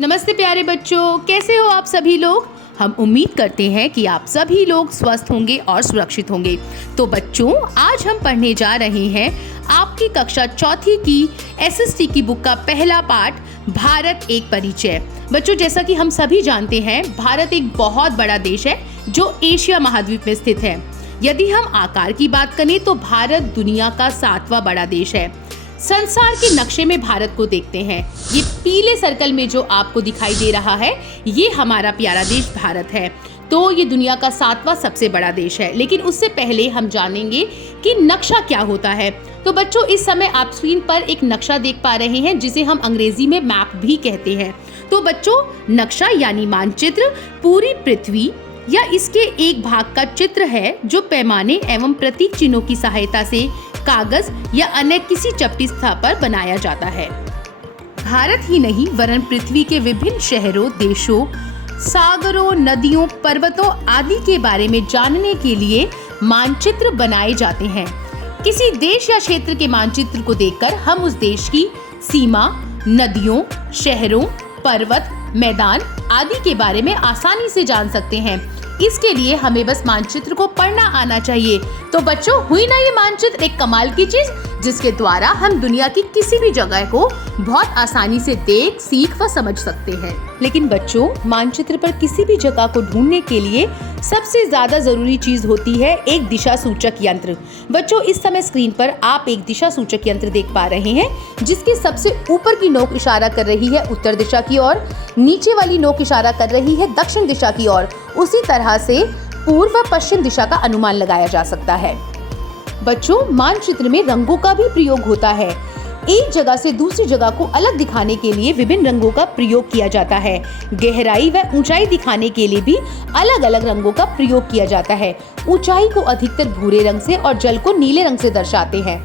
नमस्ते प्यारे बच्चों, कैसे हो आप सभी लोग। हम उम्मीद करते हैं कि आप सभी लोग स्वस्थ होंगे और सुरक्षित होंगे। तो बच्चों, आज हम पढ़ने जा रहे हैं आपकी कक्षा चौथी की एसएसटी की बुक का पहला पाठ, भारत एक परिचय। बच्चों, जैसा कि हम सभी जानते हैं, भारत एक बहुत बड़ा देश है जो एशिया महाद्वीप में स्थित है। यदि हम आकार की बात करें तो भारत दुनिया का 7वां बड़ा देश है। संसार के नक्शे में भारत को देखते हैं, ये पीले सर्कल में जो आपको दिखाई दे रहा है, ये हमारा प्यारा देश भारत है। तो ये दुनिया का 7वां सबसे बड़ा देश है। लेकिन उससे पहले हम जानेंगे कि नक्शा क्या होता है। तो बच्चों, इस समय आप स्क्रीन पर एक नक्शा देख पा रहे हैं जिसे हम अंग्रेजी में मैप भी कहते हैं। तो बच्चों, नक्शा यानी मानचित्र पूरी पृथ्वी या इसके एक भाग का चित्र है जो पैमाने एवं प्रतीक चिन्हों की सहायता से कागज या अन्य किसी चपटी सतह पर बनाया जाता है। भारत ही नहीं वरन पृथ्वी के विभिन्न शहरों, देशों, सागरों, नदियों, पर्वतों आदि के बारे में जानने के लिए मानचित्र बनाए जाते हैं। किसी देश या क्षेत्र के मानचित्र को देखकर हम उस देश की सीमा, नदियों, शहरों, पर्वत, मैदान आदि के बारे में आसानी से जान सकते हैं। इसके लिए हमें बस मानचित्र को पढ़ना आना चाहिए। तो बच्चों, हुई ना ये मानचित्र एक कमाल की चीज, जिसके द्वारा हम दुनिया की किसी भी जगह को बहुत आसानी से देख, सीख व समझ सकते हैं। लेकिन बच्चों, मानचित्र पर किसी भी जगह को ढूंढने के लिए सबसे ज्यादा जरूरी चीज होती है एक दिशा सूचक यंत्र। बच्चों, इस समय स्क्रीन पर आप एक दिशा सूचक यंत्र देख पा रहे हैं जिसके सबसे ऊपर की नोक इशारा कर रही है उत्तर दिशा की ओर, नीचे वाली नोक इशारा कर रही है दक्षिण दिशा की ओर। उसी तरह से पूर्व व पश्चिम दिशा का अनुमान लगाया जा सकता है। बच्चों, मानचित्र में रंगों का भी प्रयोग होता है। एक जगह से दूसरी जगह को अलग दिखाने के लिए विभिन्न रंगों का प्रयोग किया जाता है। गहराई व ऊंचाई दिखाने के लिए भी अलग अलग रंगों का प्रयोग किया जाता है। ऊंचाई को अधिकतर भूरे रंग से और जल को नीले रंग से दर्शाते हैं।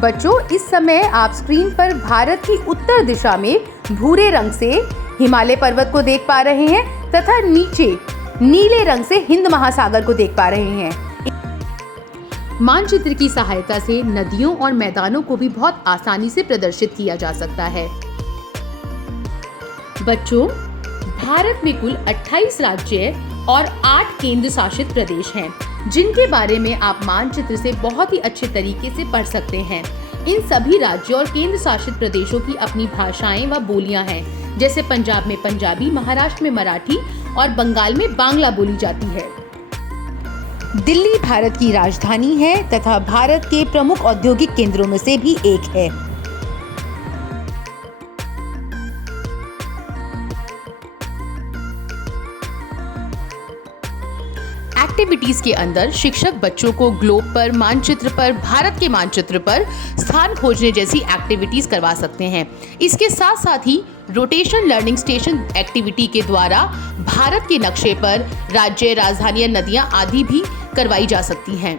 बच्चों, इस समय आप स्क्रीन पर भारत की उत्तर दिशा में भूरे रंग से हिमालय पर्वत को देख पा रहे हैं तथा नीचे नीले रंग से हिंद महासागर को देख पा रहे हैं। मानचित्र की सहायता से नदियों और मैदानों को भी बहुत आसानी से प्रदर्शित किया जा सकता है। बच्चों, भारत में कुल 28 राज्य और 8 केंद्र शासित प्रदेश हैं, जिनके बारे में आप मानचित्र से बहुत ही अच्छे तरीके से पढ़ सकते हैं। इन सभी राज्यों और केंद्र शासित प्रदेशों की अपनी भाषाएं व बोलियां हैं। जैसे पंजाब में पंजाबी, महाराष्ट्र में मराठी और बंगाल में बांग्ला बोली जाती है। दिल्ली भारत की राजधानी है तथा भारत के प्रमुख औद्योगिक केंद्रों में से भी एक है। एक्टिविटीज के अंदर शिक्षक बच्चों को ग्लोब पर, मानचित्र पर, भारत के मानचित्र पर स्थान खोजने जैसी एक्टिविटीज करवा सकते हैं। इसके साथ साथ ही रोटेशन लर्निंग स्टेशन एक्टिविटी के द्वारा भारत के नक्शे पर राज्य, राजधानियां, नदियां आदि भी करवाई जा सकती हैं।